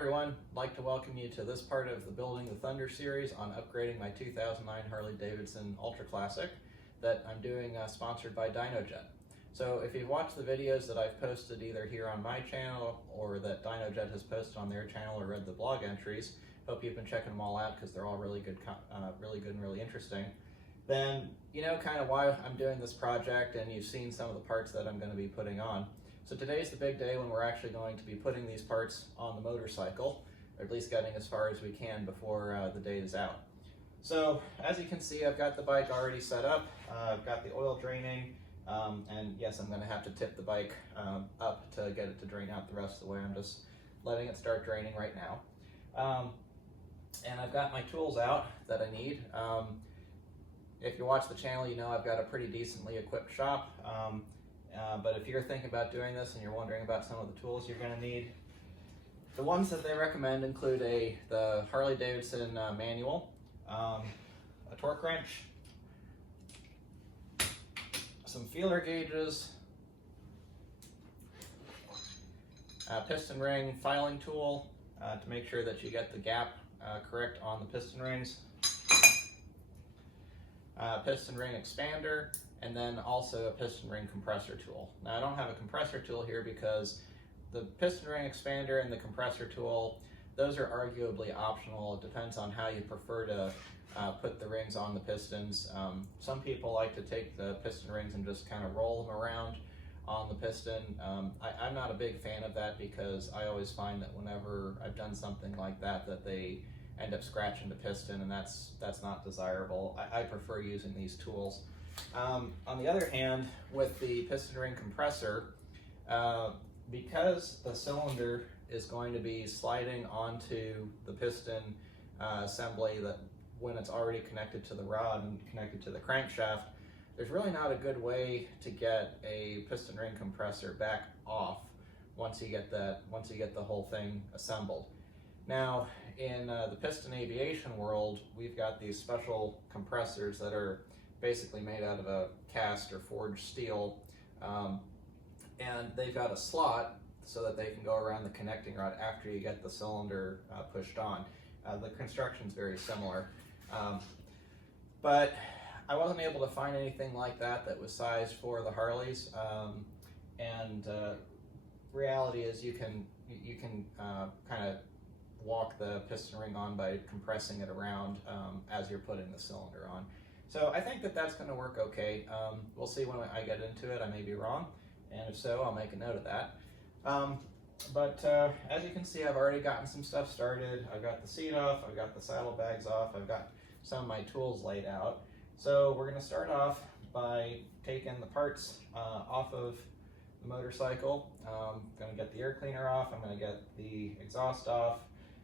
everyone, I'd like to welcome you to this part of the Building the Thunder series on upgrading my 2009 Harley-Davidson Ultra Classic that I'm doing sponsored by DynoJet. So if you've watched the videos that I've posted either here on my channel or that DynoJet has posted on their channel or read the blog entries, hope you've been checking them all out because they're all really good and really interesting, then you know kind of why I'm doing this project and you've seen some of the parts that I'm going to be putting on. So today's the big day when we're actually going to be putting these parts on the motorcycle, or at least getting as far as we can before the date is out. So as you can see, I've got the bike already set up. I've got the oil draining, and yes, I'm going to have to tip the bike up to get it to drain out the rest of the way. I'm just letting it start draining right now. And I've got my tools out that I need. If you watch the channel, you know I've got a pretty decently equipped shop. But if you're thinking about doing this and you're wondering about some of the tools you're going to need, the ones that they recommend include the Harley-Davidson manual, a torque wrench, some feeler gauges, a piston ring filing tool to make sure that you get the gap correct on the piston rings, piston ring expander, and then also a piston ring compressor tool. Now I don't have a compressor tool here because the piston ring expander and the compressor tool, those are arguably optional. It depends on how you prefer to put the rings on the pistons. Some people like to take the piston rings and just kind of roll them around on the piston. I'm not a big fan of that because I always find that whenever I've done something like that, that they end up scratching the piston, and that's not desirable. I prefer using these tools. On the other hand, with the piston ring compressor, because the cylinder is going to be sliding onto the piston assembly that when it's already connected to the rod and connected to the crankshaft, there's really not a good way to get a piston ring compressor back off once you get the whole thing assembled. Now, in the piston aviation world, we've got these special compressors that are basically made out of a cast or forged steel, and they've got a slot so that they can go around the connecting rod after you get the cylinder pushed on. The construction's very similar, but I wasn't able to find anything like that that was sized for the Harleys, and reality is you can kind of walk the piston ring on by compressing it around as you're putting the cylinder on. So I think that that's going to work okay. We'll see when I get into it. I may be wrong, and if so, I'll make a note of that. But as you can see, I've already gotten some stuff started. I've got the seat off, I've got the saddlebags off, I've got some of my tools laid out. So we're going to start off by taking the parts off of the motorcycle. I'm going to get the air cleaner off, I'm going to get the exhaust off.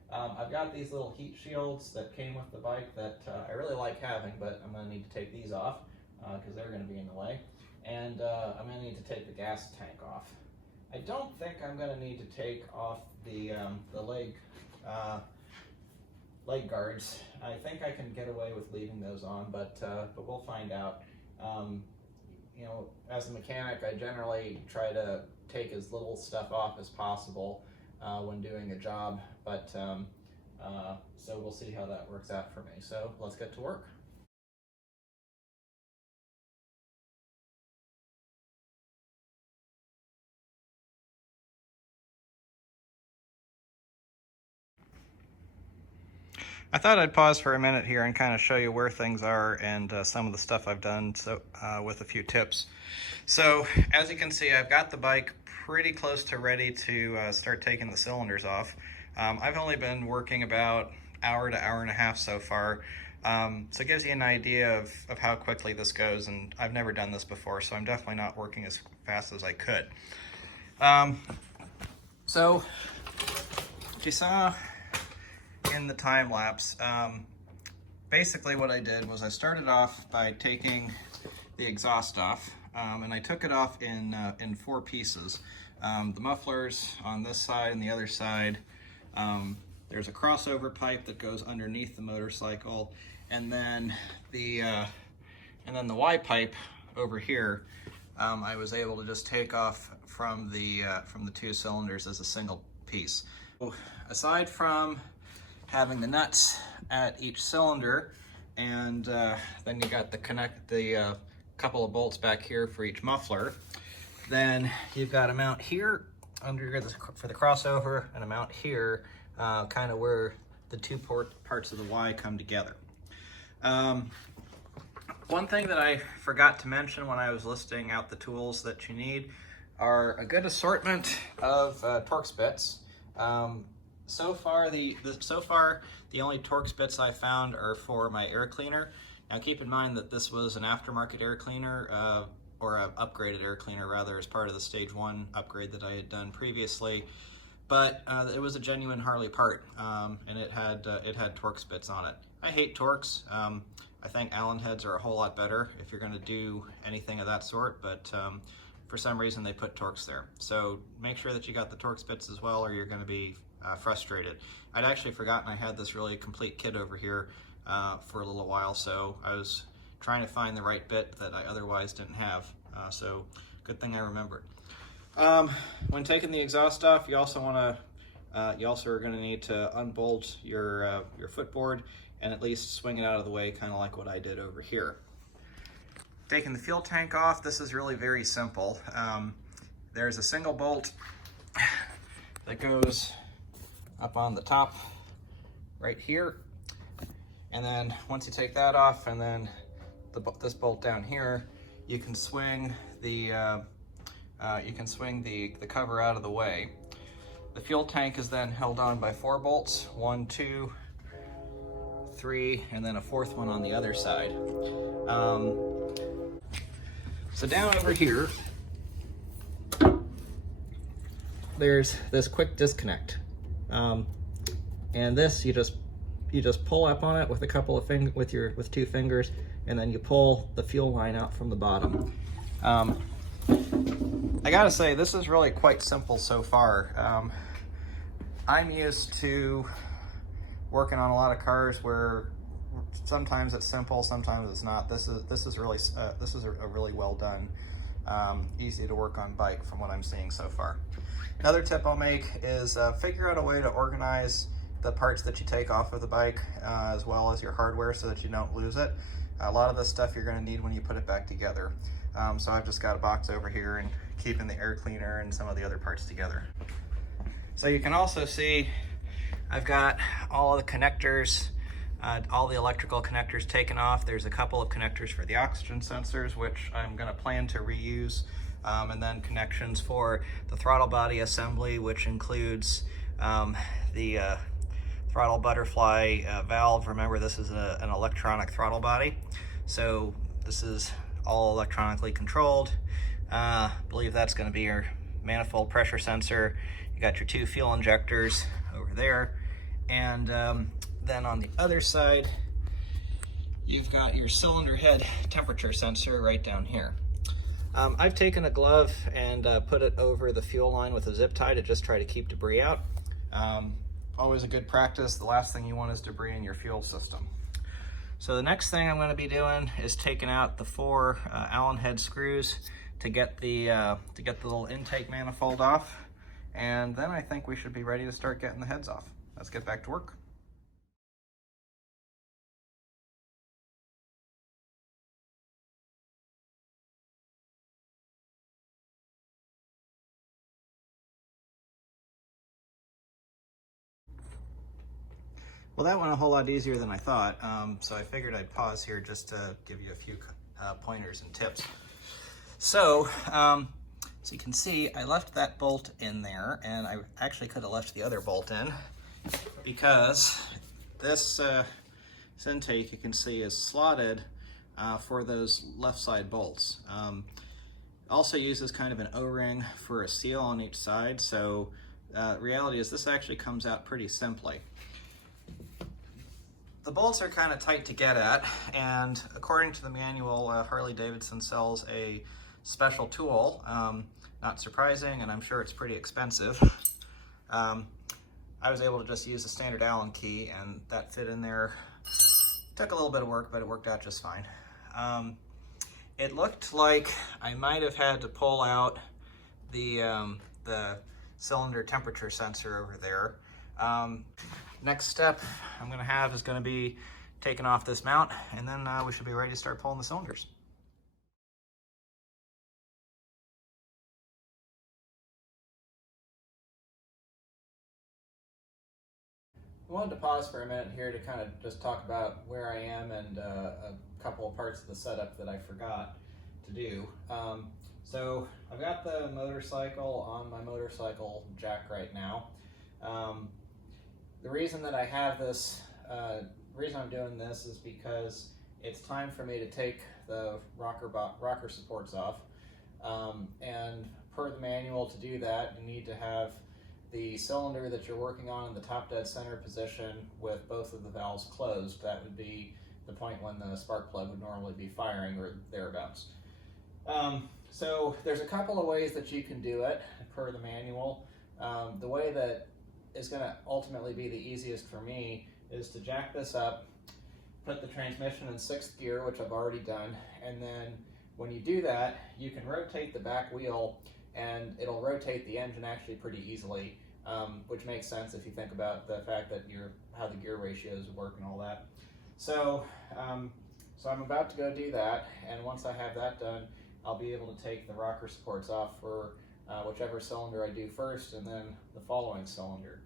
I've got these little heat shields that came with the bike that I really like having, but I'm going to need to take these off because they're going to be in the way. And I'm going to need to take the gas tank off. I don't think I'm going to need to take off the leg guards. I think I can get away with leaving those on, but we'll find out. You know, as a mechanic, I generally try to take as little stuff off as possible when doing a job, but so we'll see how that works out for me. So let's get to work. I thought I'd pause for a minute here and kind of show you where things are and some of the stuff I've done with a few tips. So as you can see, I've got the bike pretty close to ready to start taking the cylinders off. I've only been working about hour to hour and a half so far, so it gives you an idea of how quickly this goes, and I've never done this before, so I'm definitely not working as fast as I could. So you saw in the time lapse, basically what I did was I started off by taking the exhaust off, and I took it off in 4 pieces. The mufflers on this side and the other side. There's a crossover pipe that goes underneath the motorcycle, and then the Y pipe over here. I was able to just take off from the 2 cylinders as a single piece. Aside from having the nuts at each cylinder, and then you got the couple of bolts back here for each muffler, then you've got a mount here for the crossover, and a mount here, kind of where the two parts of the Y come together. One thing that I forgot to mention when I was listing out the tools that you need are a good assortment of Torx bits. So far, the only Torx bits I found are for my air cleaner. Now keep in mind that this was an aftermarket air cleaner, or an upgraded air cleaner rather, as part of the stage 1 upgrade that I had done previously. But it was a genuine Harley part, and it had Torx bits on it. I hate Torx. I think Allen heads are a whole lot better if you're going to do anything of that sort, but for some reason they put Torx there. So make sure that you got the Torx bits as well, or you're going to be frustrated. I'd actually forgotten I had this really complete kit over here for a little while, so I was trying to find the right bit that I otherwise didn't have. So good thing I remembered. When taking the exhaust off, you also are going to need to unbolt your footboard and at least swing it out of the way, kind of like what I did over here. Taking the fuel tank off, this is really very simple. There's a single bolt that goes up on the top right here, and then once you take that off, and then this bolt down here, you can swing the cover out of the way. The fuel tank is then held on by 4 bolts, 1, 2, 3, and then a 4th one on the other side. So down over here, there's this quick disconnect, and this you just pull up on it with a couple of with 2 fingers, and then you pull the fuel line out from the bottom. I gotta say, this is really quite simple so far. I'm used to working on a lot of cars where sometimes it's simple, sometimes it's not. This is a really well done, easy to work on bike from what I'm seeing so far. Another tip I'll make is figure out a way to organize the parts that you take off of the bike, as well as your hardware, so that you don't lose it. A lot of this stuff you're going to need when you put it back together. So I've just got a box over here and keeping the air cleaner and some of the other parts together. So you can also see I've got all of the connectors, all the electrical connectors taken off. There's a couple of connectors for the oxygen sensors, which I'm going to plan to reuse, and then connections for the throttle body assembly, which includes the throttle butterfly valve. Remember, this is an electronic throttle body, so this is all electronically controlled. I believe that's going to be your manifold pressure sensor. You got your 2 fuel injectors over there, and then on the other side you've got your cylinder head temperature sensor right down here. I've taken a glove and put it over the fuel line with a zip tie to just try to keep debris out. Always a good practice. The last thing you want is debris in your fuel system. So the next thing I'm going to be doing is taking out the 4 Allen head screws to get the little intake manifold off, and then I think we should be ready to start getting the heads off. Let's get back to work. Well, that went a whole lot easier than I thought, so I figured I'd pause here just to give you a few pointers and tips. So, so you can see I left that bolt in there, and I actually could have left the other bolt in, because this intake, you can see, is slotted for those left side bolts. Also uses kind of an O-ring for a seal on each side, so reality is this actually comes out pretty simply. The bolts are kind of tight to get at, and according to the manual, Harley-Davidson sells a special tool. Not surprising, and I'm sure it's pretty expensive. I was able to just use a standard Allen key, and that fit in there. Took a little bit of work, but it worked out just fine. It looked like I might have had to pull out the cylinder temperature sensor over there. Next step I'm going to have is going to be taking off this mount, and then we should be ready to start pulling the cylinders. I wanted to pause for a minute here to kind of just talk about where I am and a couple of parts of the setup that I forgot to do. So I've got the motorcycle on my motorcycle jack right now. The reason that I have this, reason I'm doing this is because it's time for me to take the rocker supports off. And per the manual, to do that, you need to have the cylinder that you're working on in the top dead center position with both of the valves closed. That would be the point when the spark plug would normally be firing, or thereabouts. So there's a couple of ways that you can do it per the manual. The way that is going to ultimately be the easiest for me is to jack this up, put the transmission in 6th gear, which I've already done, and then when you do that, you can rotate the back wheel and it'll rotate the engine actually pretty easily, which makes sense if you think about the fact that how the gear ratios work and all that. So, so I'm about to go do that, and once I have that done, I'll be able to take the rocker supports off for whichever cylinder I do first, and then the following cylinder.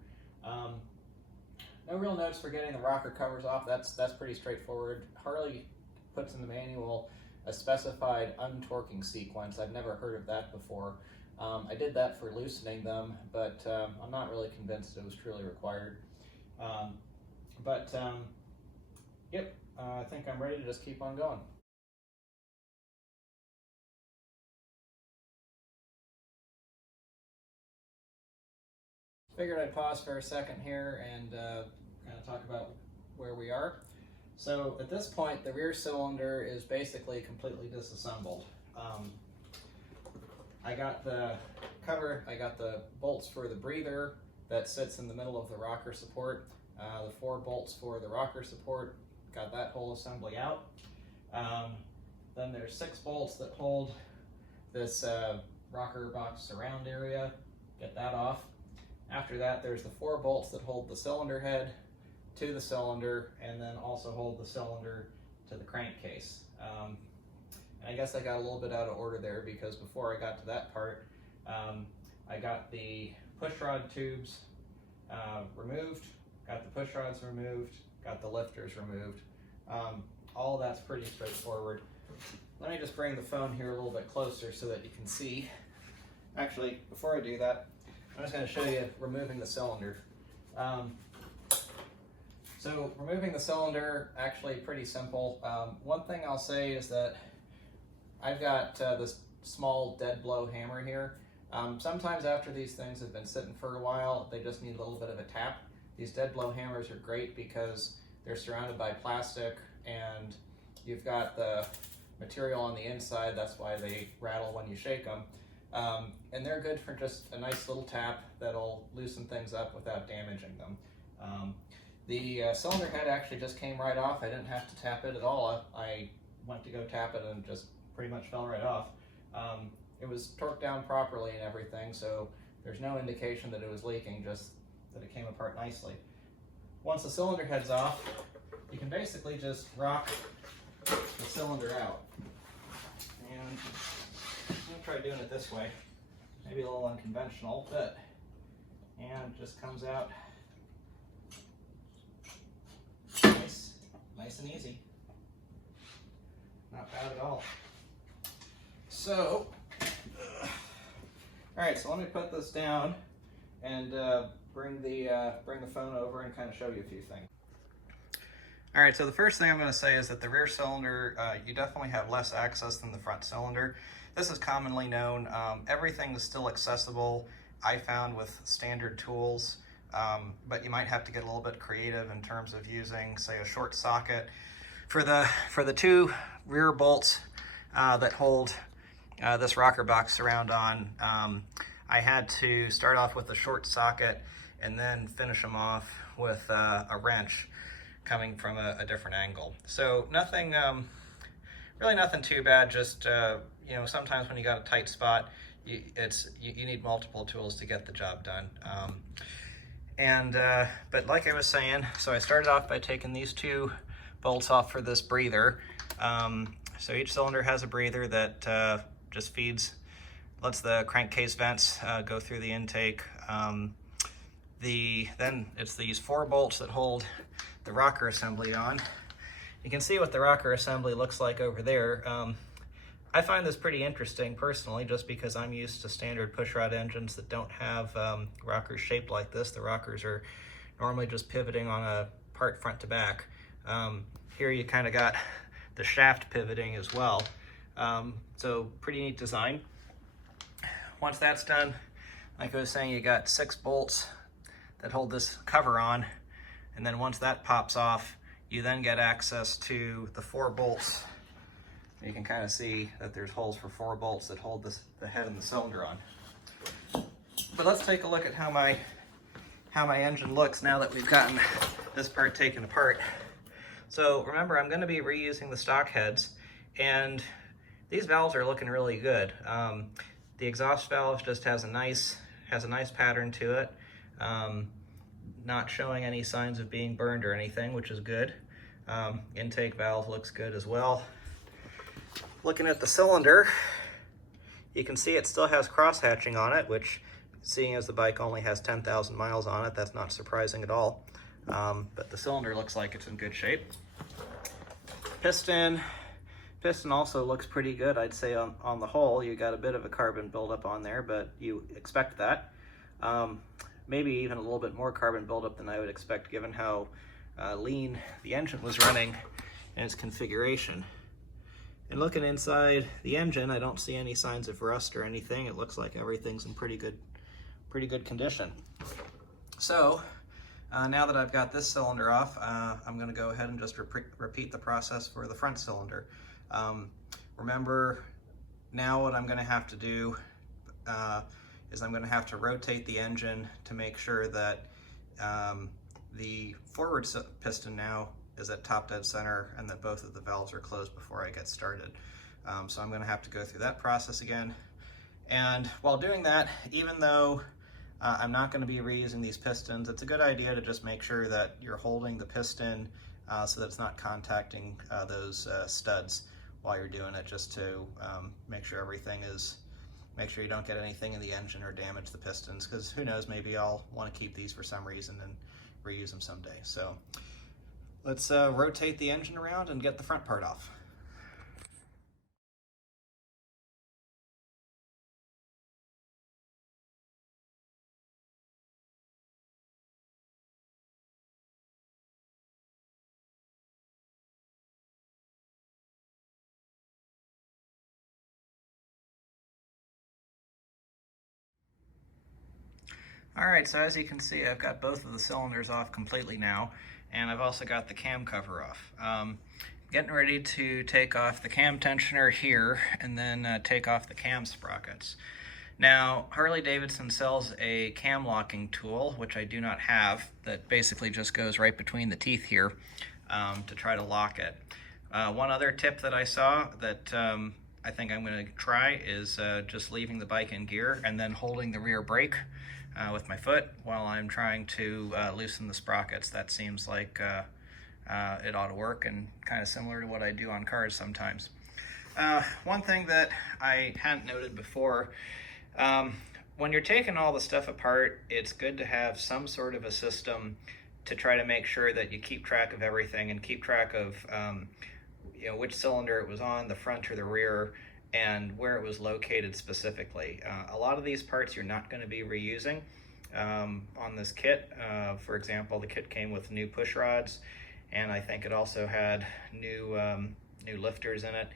No real notes for getting the rocker covers off. That's pretty straightforward. Harley puts in the manual a specified untorquing sequence. I've never heard of that before. I did that for loosening them, but I'm not really convinced it was truly required. Yep, I think I'm ready to just keep on going. Figured I'd pause for a second here and kind of talk about where we are. So at this point, the rear cylinder is basically completely disassembled. I got the cover, I got the bolts for the breather that sits in the middle of the rocker support, the 4 bolts for the rocker support, got that whole assembly out. Then there's 6 bolts that hold this rocker box surround area, get that off. After that, there's the 4 bolts that hold the cylinder head to the cylinder, and then also hold the cylinder to the crankcase. And I guess I got a little bit out of order there, because before I got to that part, I got the push rod tubes removed, got the push rods removed, got the lifters removed. All of that's pretty straightforward. Let me just bring the phone here a little bit closer so that you can see. Actually, before I do that, I'm just going to show you removing the cylinder. So removing the cylinder, actually pretty simple. One thing I'll say is that I've got this small dead blow hammer here. Sometimes after these things have been sitting for a while, they just need a little bit of a tap. These dead blow hammers are great because they're surrounded by plastic and you've got the material on the inside. That's why they rattle when you shake them. And they're good for just a nice little tap that'll loosen things up without damaging them. The cylinder head actually just came right off. I didn't have to tap it at all. I went to go tap it and just pretty much fell right off. It was torqued down properly and everything, so there's no indication that it was leaking, just that it came apart nicely. Once the cylinder head's off, you can basically just rock the cylinder out. And I'm gonna try doing it this way. Maybe a little unconventional, but, and it just comes out nice and easy. Not bad at all. So, all right, so let me put this down and bring the phone over and kind of show you a few things. All right, so the first thing I'm going to say is that the rear cylinder, you definitely have less access than the front cylinder. This is commonly known. Everything is still accessible, I found, with standard tools, but you might have to get a little bit creative in terms of using, say, a short socket. For the 2 rear bolts that hold this rocker box surround on, I had to start off with a short socket and then finish them off with a wrench coming from a different angle. So nothing, really nothing too bad. Just you know, sometimes when you got a tight spot, you need multiple tools to get the job done. And but like I was saying, so I started off by taking these 2 bolts off for this breather. So each cylinder has a breather that just lets the crankcase vents go through the intake. Then it's these 4 bolts that hold the rocker assembly on. You can see what the rocker assembly looks like over there. I find this pretty interesting personally, just because I'm used to standard pushrod engines that don't have rockers shaped like this. The rockers are normally just pivoting on a part front to back. Here you kind of got the shaft pivoting as well. So pretty neat design. Once that's done, like I was saying, you got 6 bolts that hold this cover on, and then once that pops off, you then get access to the 4 bolts. You can kind of see that there's holes for 4 bolts that hold the head and the cylinder on. But let's take a look at how my engine looks now that we've gotten this part taken apart. So remember, I'm going to be reusing the stock heads, and these valves are looking really good. The exhaust valve just has a nice pattern to it, not showing any signs of being burned or anything, which is good. Intake valve looks good as well. Looking at the cylinder, you can see it still has cross-hatching on it, which, seeing as the bike only has 10,000 miles on it, that's not surprising at all. But the cylinder looks like it's in good shape. Piston also looks pretty good. I'd say on the whole, you got a bit of a carbon buildup on there, but you expect that. Maybe even a little bit more carbon buildup than I would expect, given how lean the engine was running in its configuration. And looking inside the engine, I don't see any signs of rust or anything. It looks like everything's in pretty good condition. So now that I've got this cylinder off, I'm going to go ahead and just repeat the process for the front cylinder. Remember, now what I'm going to have to do is I'm going to have to rotate the engine to make sure that the forward piston now is at top dead center and that both of the valves are closed before I get started. So I'm going to have to go through that process again. And while doing that, even though I'm not going to be reusing these pistons, it's a good idea to just make sure that you're holding the piston so that it's not contacting those studs while you're doing it, just to make sure you don't get anything in the engine or damage the pistons, because who knows, maybe I'll want to keep these for some reason and reuse them someday. So let's rotate the engine around and get the front part off. Alright, so as you can see, I've got both of the cylinders off completely now, and I've also got the cam cover off. Getting ready to take off the cam tensioner here, and then take off the cam sprockets. Now, Harley-Davidson sells a cam locking tool, which I do not have, that basically just goes right between the teeth here to try to lock it. One other tip that I saw that I think I'm going to try is just leaving the bike in gear and then holding the rear brake with my foot while I'm trying to loosen the sprockets. That seems like it ought to work, and kind of similar to what I do on cars sometimes. One thing that I hadn't noted before, when you're taking all the stuff apart, it's good to have some sort of a system to try to make sure that you keep track of everything and keep track of which cylinder it was on, the front or the rear, and where it was located specifically. A lot of these parts you're not going to be reusing on this kit. For example, the kit came with new push rods, and I think it also had new lifters in it.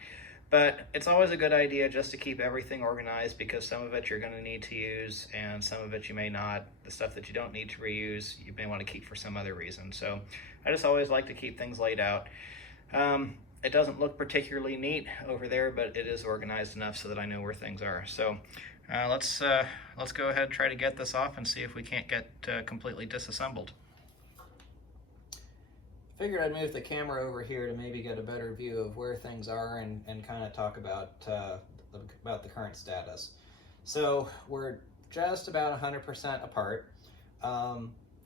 But it's always a good idea just to keep everything organized, because some of it you're going to need to use and some of it you may not. The stuff that you don't need to reuse, you may want to keep for some other reason. So I just always like to keep things laid out. It doesn't look particularly neat over there, but it is organized enough so that I know where things are. So let's go ahead and try to get this off and see if we can't get completely disassembled. Figured I'd move the camera over here to maybe get a better view of where things are and kind of talk about the current status. So we're just about 100% apart.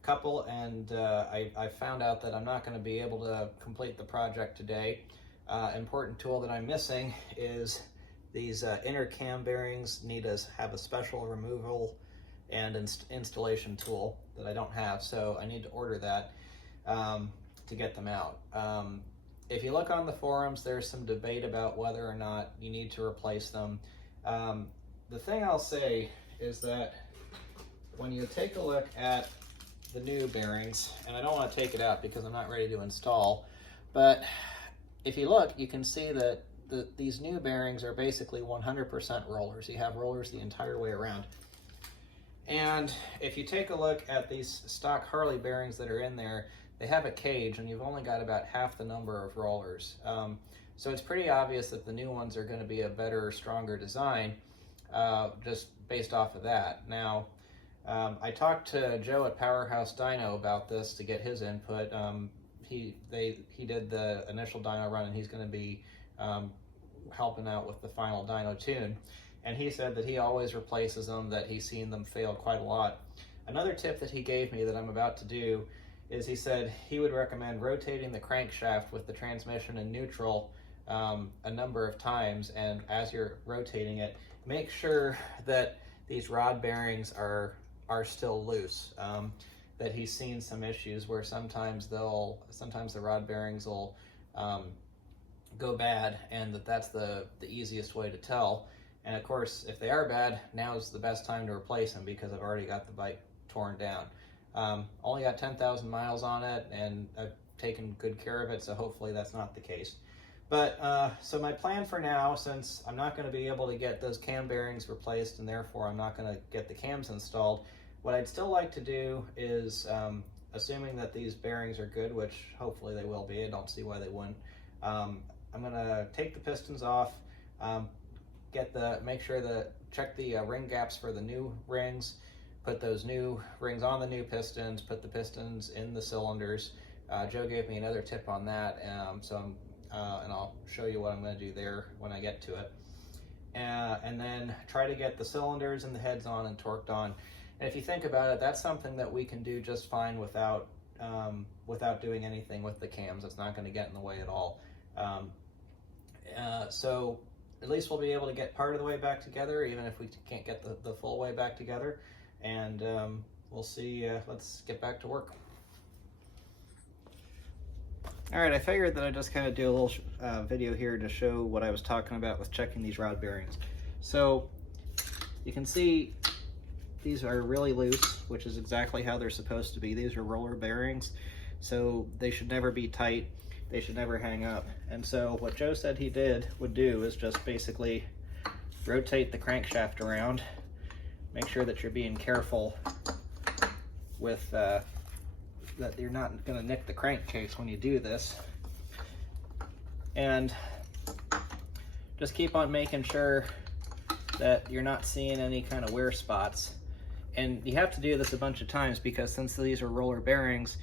couple, and I found out that I'm not going to be able to complete the project today. Important tool that I'm missing is these inner cam bearings. Need to have a special removal and installation tool that I don't have, so I need to order that to get them out. If you look on the forums, there's some debate about whether or not you need to replace them. The thing I'll say is that when you take a look at the new bearings, and I don't want to take it out because I'm not ready to install, but if you look, you can see that these new bearings are basically 100% rollers. You have rollers the entire way around. And if you take a look at these stock Harley bearings that are in there, they have a cage, and you've only got about half the number of rollers. So it's pretty obvious that the new ones are going to be a better, stronger design, just based off of that. Now, I talked to Joe at Powerhouse Dyno about this to get his input. He did the initial dyno run, and he's going to be helping out with the final dyno tune. And he said that he always replaces them, that he's seen them fail quite a lot. Another tip that he gave me that I'm about to do is he said he would recommend rotating the crankshaft with the transmission in neutral a number of times, and as you're rotating it, make sure that these rod bearings are still loose. That he's seen some issues where sometimes the rod bearings will go bad, and that's the easiest way to tell. And of course, if they are bad, now is the best time to replace them because I've already got the bike torn down. Only got 10,000 miles on it, and I've taken good care of it, so hopefully that's not the case. But so my plan for now, since I'm not going to be able to get those cam bearings replaced, and therefore I'm not going to get the cams installed, what I'd still like to do is, assuming that these bearings are good, which hopefully they will be, I don't see why they wouldn't, I'm going to take the pistons off, check the ring gaps for the new rings, put those new rings on the new pistons, put the pistons in the cylinders. Joe gave me another tip on that, and I'll show you what I'm going to do there when I get to it. And then try to get the cylinders and the heads on and torqued on. And if you think about it, that's something that we can do just fine without doing anything with the cams. It's not going to get in the way at all. So at least we'll be able to get part of the way back together, even if we can't get the full way back together. And we'll see. Let's get back to work. All right, I figured that I'd just kind of do a little video here to show what I was talking about with checking these rod bearings. So you can see these are really loose, which is exactly how they're supposed to be. These are roller bearings, so they should never be tight. They should never hang up. And so what Joe said he would do is just basically rotate the crankshaft around, make sure that you're being careful with that you're not going to nick the crankcase when you do this, and just keep on making sure that you're not seeing any kind of wear spots. And you have to do this a bunch of times because since these are roller bearings,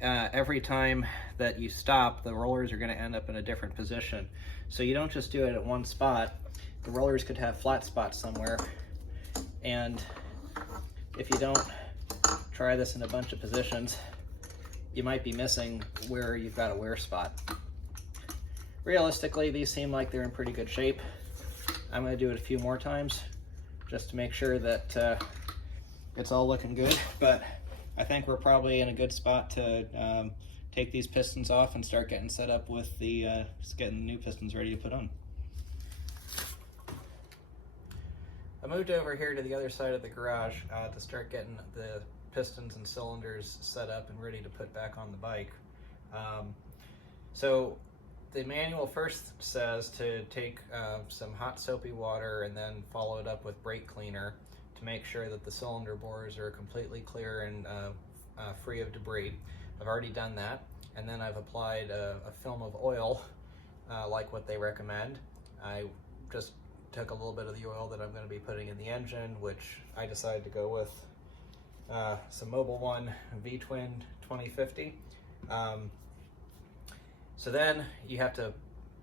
every time that you stop, the rollers are going to end up in a different position. So you don't just do it at one spot. The rollers could have flat spots somewhere, and if you don't try this in a bunch of positions, you might be missing where you've got a wear spot. Realistically, these seem like they're in pretty good shape. I'm going to do it a few more times just to make sure that it's all looking good, but I think we're probably in a good spot to take these pistons off and start getting set up with just getting the new pistons ready to put on. I moved over here to the other side of the garage to start getting the pistons and cylinders set up and ready to put back on the bike. So the manual first says to take some hot soapy water and then follow it up with brake cleaner to make sure that the cylinder bores are completely clear and free of debris. I've already done that, and then I've applied a film of oil like what they recommend. I just took a little bit of the oil that I'm going to be putting in the engine, which I decided to go with some Mobil 1 V-Twin 2050. So then you have to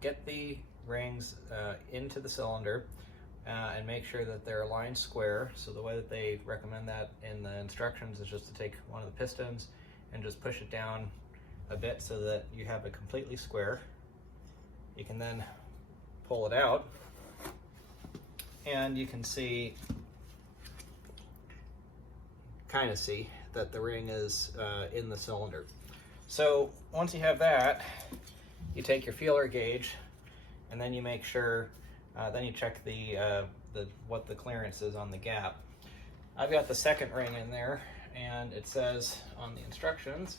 get the rings into the cylinder, and make sure that they're aligned square. So the way that they recommend that in the instructions is just to take one of the pistons and just push it down a bit so that you have it completely square. You can then pull it out and you can see, kind of see that the ring is in the cylinder. So once you have that, you take your feeler gauge and then you make sure, then you check what the clearance is on the gap. I've got the second ring in there, and it says on the instructions,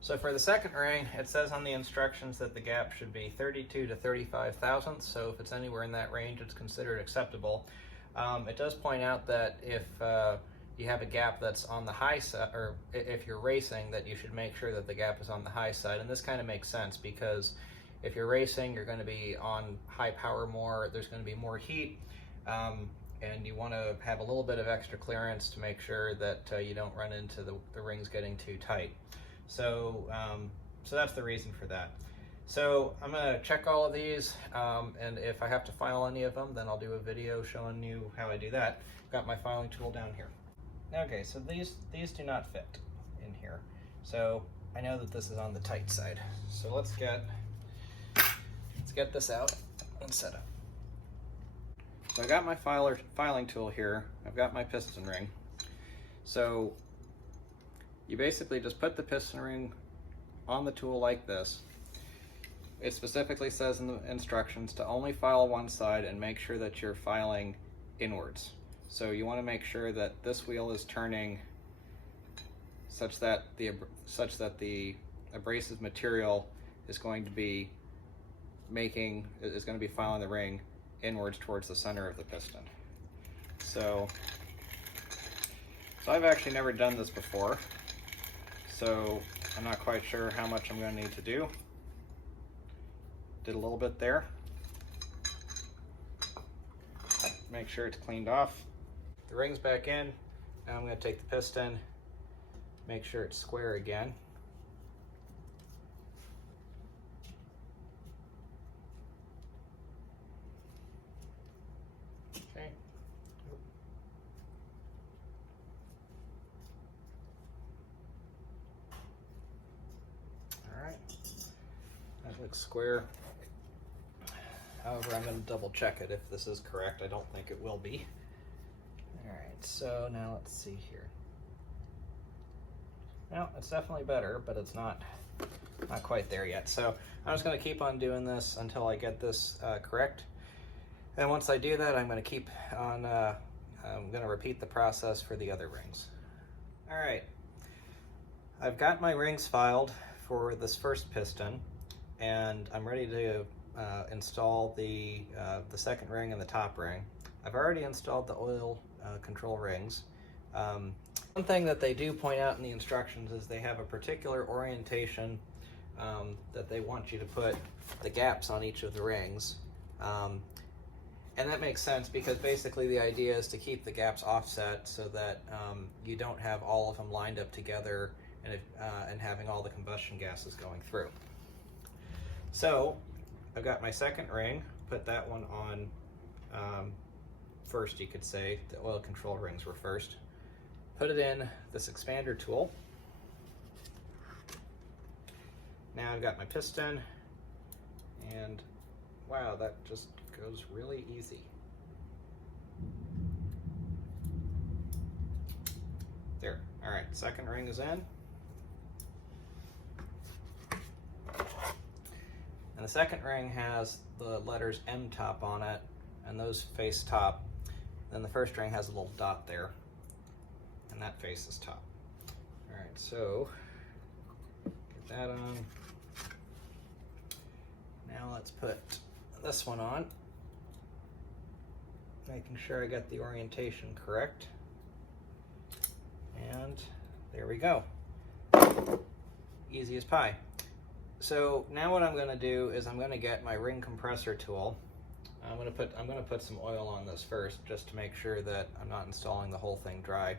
so for the second ring, it says on the instructions that the gap should be 32 to 35 thousandths, so if it's anywhere in that range, it's considered acceptable. It does point out that if you have a gap that's on the high side, or if you're racing, that you should make sure that the gap is on the high side, and this kind of makes sense because if you're racing, you're going to be on high power more, there's going to be more heat, and you want to have a little bit of extra clearance to make sure that you don't run into the rings getting too tight. So, so that's the reason for that. So I'm going to check all of these, and if I have to file any of them, then I'll do a video showing you how I do that. I've got my filing tool down here. Okay, so these do not fit in here. So I know that this is on the tight side. So let's get this out and set up. So I got my filing tool here. I've got my piston ring. So you basically just put the piston ring on the tool like this. It specifically says in the instructions to only file one side and make sure that you're filing inwards. So you want to make sure that this wheel is turning such that the abrasive material is going to be filing the ring inwards towards the center of the piston. So I've actually never done this before, so I'm not quite sure how much I'm going to need to do. Did a little bit there. Make sure it's cleaned off. The ring's back in. Now I'm going to take the piston, make sure it's square again. Okay. All right. That looks square. However, I'm going to double check it if this is correct. I don't think it will be. All right, so now let's see here. Well, it's definitely better, but it's not quite there yet. So I'm just going to keep on doing this until I get this correct. And once I do that, I'm going to keep on, I'm going to repeat the process for the other rings. All right, I've got my rings filed for this first piston, and I'm ready to install the second ring and the top ring. I've already installed the oil control rings. One thing that they do point out in the instructions is they have a particular orientation that they want you to put the gaps on each of the rings. And that makes sense because basically the idea is to keep the gaps offset so that you don't have all of them lined up together and having all the combustion gases going through. So I've got my second ring, put that one on first, you could say. The oil control rings were first. Put it in this expander tool. Now I've got my piston, and wow, that just goes really easy. There, all right, second ring is in. And the second ring has the letters M top on it, and those face top. Then the first ring has a little dot there, and that faces top. All right, so get that on. Now let's put this one on, making sure I got the orientation correct. And there we go. Easy as pie. So now what I'm going to do is I'm going to get my ring compressor tool. I'm going to put some oil on this first just to make sure that I'm not installing the whole thing dry.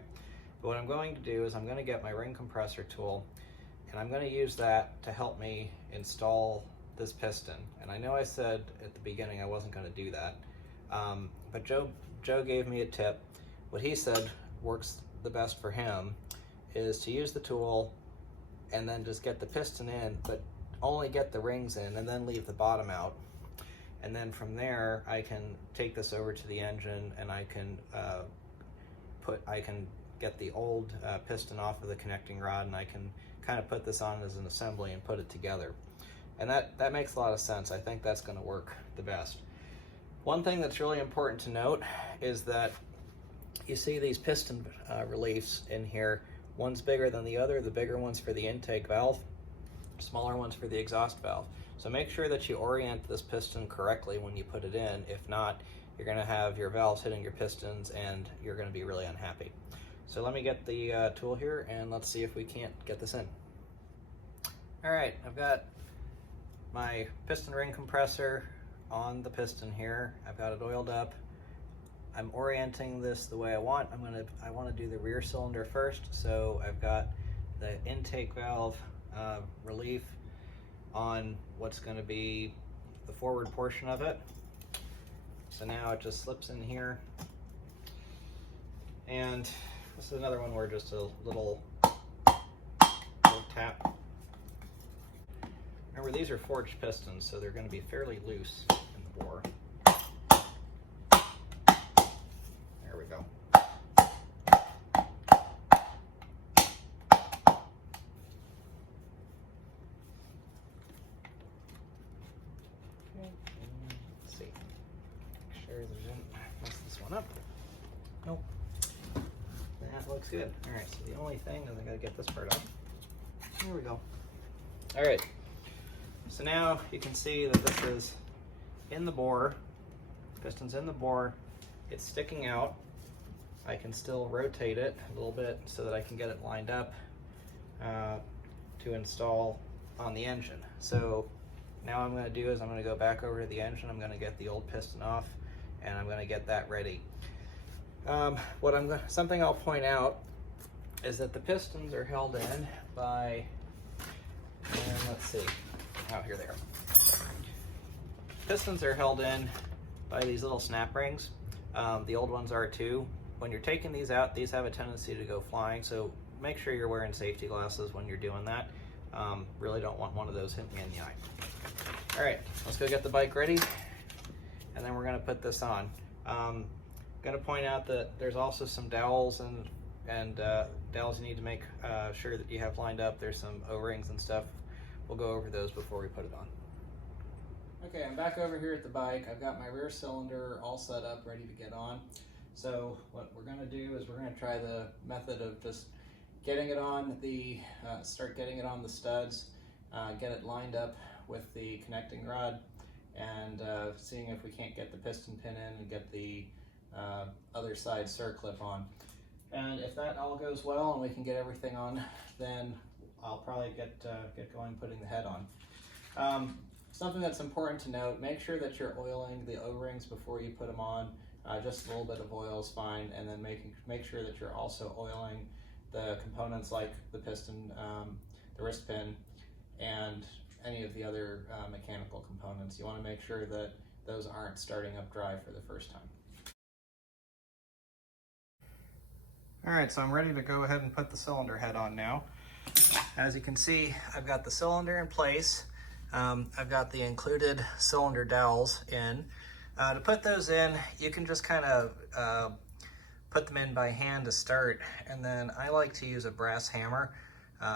But what I'm going to do is I'm going to get my ring compressor tool, and I'm going to use that to help me install this piston. And I know I said at the beginning I wasn't going to do that, But Joe gave me a tip. What he said works the best for him is to use the tool and then just get the piston in, but only get the rings in and then leave the bottom out. And then from there, I can take this over to the engine and I can get the old piston off of the connecting rod, and I can kind of put this on as an assembly and put it together. And that makes a lot of sense. I think that's going to work the best. One thing that's really important to note is that you see these piston reliefs in here. One's bigger than the other. The bigger one's for the intake valve, smaller one's for the exhaust valve. So make sure that you orient this piston correctly when you put it in. If not, you're going to have your valves hitting your pistons and you're going to be really unhappy. So let me get the tool here and let's see if we can't get this in. All right, I've got my piston ring compressor on the piston here. I've got it oiled up. I'm orienting this the way I want. I want to do the rear cylinder first. So I've got the intake valve relief on what's going to be the forward portion of it. So now it just slips in here. And this is another one where just a little tap. Remember, these are forged pistons, so they're going to be fairly loose in the bore. There we go. Okay, let's see. Make sure that I didn't mess this one up. Nope. That looks good. All right, so the only thing is I got to get this part off. There we go. All right. So now you can see that this is in the bore, piston's in the bore, it's sticking out. I can still rotate it a little bit so that I can get it lined up to install on the engine. So now what I'm going to do is I'm going to go back over to the engine, I'm going to get the old piston off, and I'm going to get that ready. Something I'll point out is that the pistons are held in by, and let's see. Oh, here they are. Pistons are held in by these little snap rings. The old ones are too. When you're taking these out, these have a tendency to go flying, so make sure you're wearing safety glasses when you're doing that. Really don't want one of those hitting me in the eye. All right, let's go get the bike ready, and then we're gonna put this on. I'm gonna point out that there's also some dowels and dowels you need to make sure that you have lined up. There's some O-rings and stuff. We'll go over those before we put it on. Okay, I'm back over here at the bike. I've got my rear cylinder all set up, ready to get on. So what we're gonna do is we're gonna try the method of just getting it on the, start getting it on the studs, get it lined up with the connecting rod, and seeing if we can't get the piston pin in and get the other side circlip on. And if that all goes well and we can get everything on, then I'll probably get going putting the head on. Something that's important to note, make sure that you're oiling the O-rings before you put them on. Just a little bit of oil is fine, and then make sure that you're also oiling the components like the piston, the wrist pin, and any of the other mechanical components. You want to make sure that those aren't starting up dry for the first time. All right, so I'm ready to go ahead and put the cylinder head on now. As you can see, I've got the cylinder in place. I've got the included cylinder dowels in. To put those in, you can just kind of put them in by hand to start, and then I like to use a brass hammer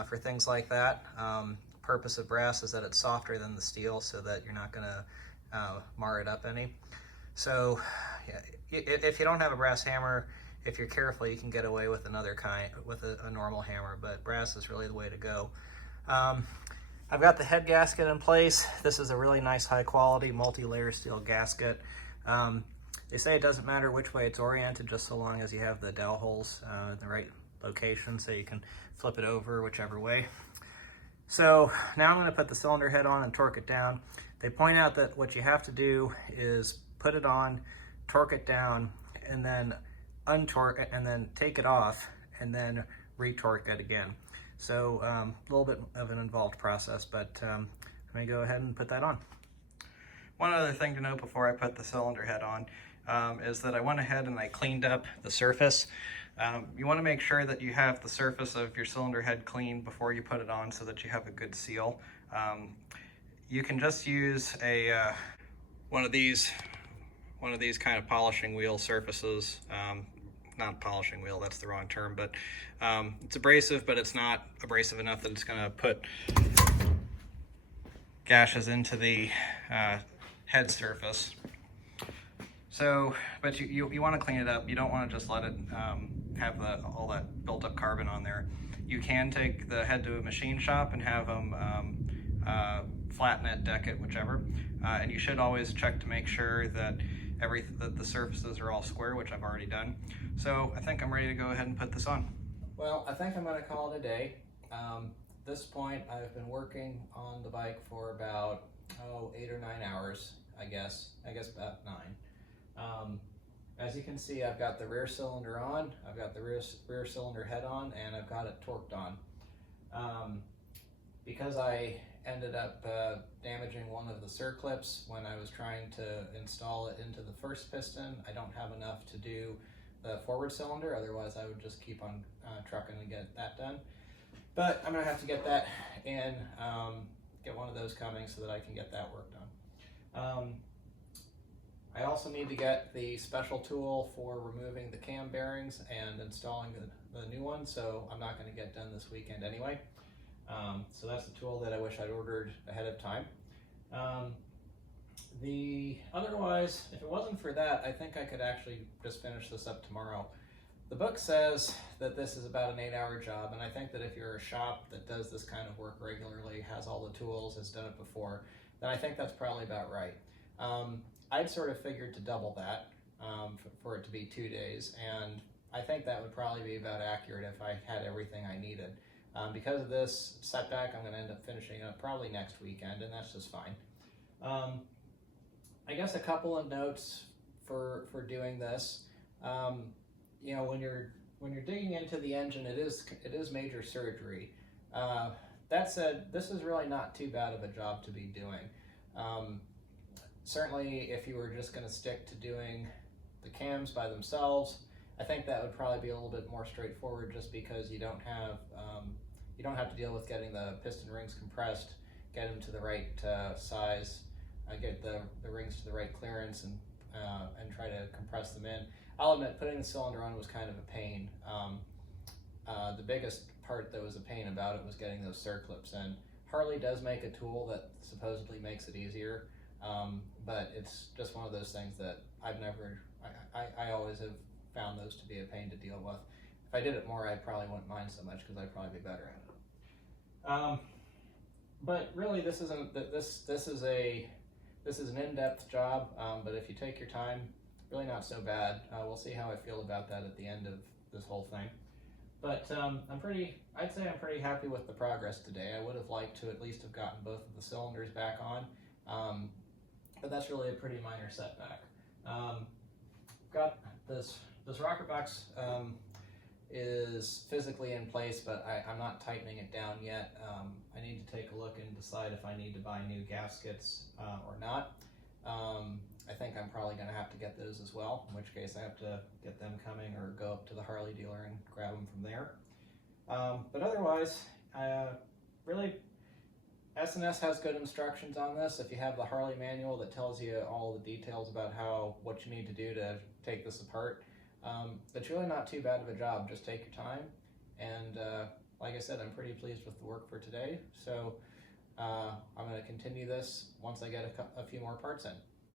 for things like that. Purpose of brass is that it's softer than the steel, so that you're not going to mar it up any. So yeah, if you don't have a brass hammer, if you're careful, you can get away with another kind, with a normal hammer, but brass is really the way to go. I've got the head gasket in place. This is a really nice high quality multi-layer steel gasket. They say it doesn't matter which way it's oriented, just so long as you have the dowel holes in the right location, so you can flip it over whichever way. So now I'm going to put the cylinder head on and torque it down. They point out that what you have to do is put it on, torque it down, and then untorque it, and then take it off, and then retorque it again. So a little bit of an involved process, but I'm going to go ahead and put that on. One other thing to note before I put the cylinder head on, is that I went ahead and I cleaned up the surface. You want to make sure that you have the surface of your cylinder head clean before you put it on so that you have a good seal. You can just use a one of these kind of polishing wheel surfaces. Not polishing wheel, that's the wrong term, but it's abrasive, but it's not abrasive enough that it's going to put gashes into the head surface. So, but you want to clean it up. You don't want to just let it have all that built up carbon on there. You can take the head to a machine shop and have them flatten it, deck it, whichever. And you should always check to make sure that the surfaces are all square, which I've already done. So I think I'm ready to go ahead and put this on. Well, I think I'm going to call it a day. At this point, I've been working on the bike for about 8 or 9 hours, I guess about 9. As you can see, I've got the rear cylinder on, I've got the rear cylinder head on, and I've got it torqued on. Because I ended up damaging one of the circlips when I was trying to install it into the first piston, I don't have enough to do the forward cylinder, otherwise I would just keep on trucking and get that done. But I'm going to have to get that in, get one of those coming so that I can get that work done. I also need to get the special tool for removing the cam bearings and installing the new one, so I'm not going to get done this weekend anyway. So that's the tool that I wish I'd ordered ahead of time. Otherwise, if it wasn't for that, I think I could actually just finish this up tomorrow. The book says that this is about an 8-hour job, and I think that if you're a shop that does this kind of work regularly, has all the tools, has done it before, then I think that's probably about right. I'd sort of figured to double that for it to be 2 days, and I think that would probably be about accurate if I had everything I needed. Because of this setback, I'm going to end up finishing it up probably next weekend, and that's just fine. I guess a couple of notes for doing this. You know, when you're digging into the engine, it is major surgery. That said, this is really not too bad of a job to be doing. Certainly, if you were just going to stick to doing the cams by themselves, I think that would probably be a little bit more straightforward, just because you don't have to deal with getting the piston rings compressed, get them to the right size, get the rings to the right clearance, and try to compress them in. I'll admit, putting the cylinder on was kind of a pain. The biggest part that was a pain about it was getting those circlips in. Harley does make a tool that supposedly makes it easier, but it's just one of those things that I always have found those to be a pain to deal with. If I did it more, I probably wouldn't mind so much, because I'd probably be better at it. But really, this is an in-depth job. But if you take your time, really not so bad. We'll see how I feel about that at the end of this whole thing. But I'd say I'm pretty happy with the progress today. I would have liked to at least have gotten both of the cylinders back on, but that's really a pretty minor setback. Got this rocker box is physically in place, but I'm not tightening it down yet. I need to take a look and decide if I need to buy new gaskets or not. I think I'm probably going to have to get those as well, in which case I have to get them coming or go up to the Harley dealer and grab them from there. But otherwise, really, S&S has good instructions on this. If you have the Harley manual that tells you all the details about what you need to do to take this apart, it's really not too bad of a job. Just take your time, and like I said, I'm pretty pleased with the work for today. So I'm going to continue this once I get a few more parts in.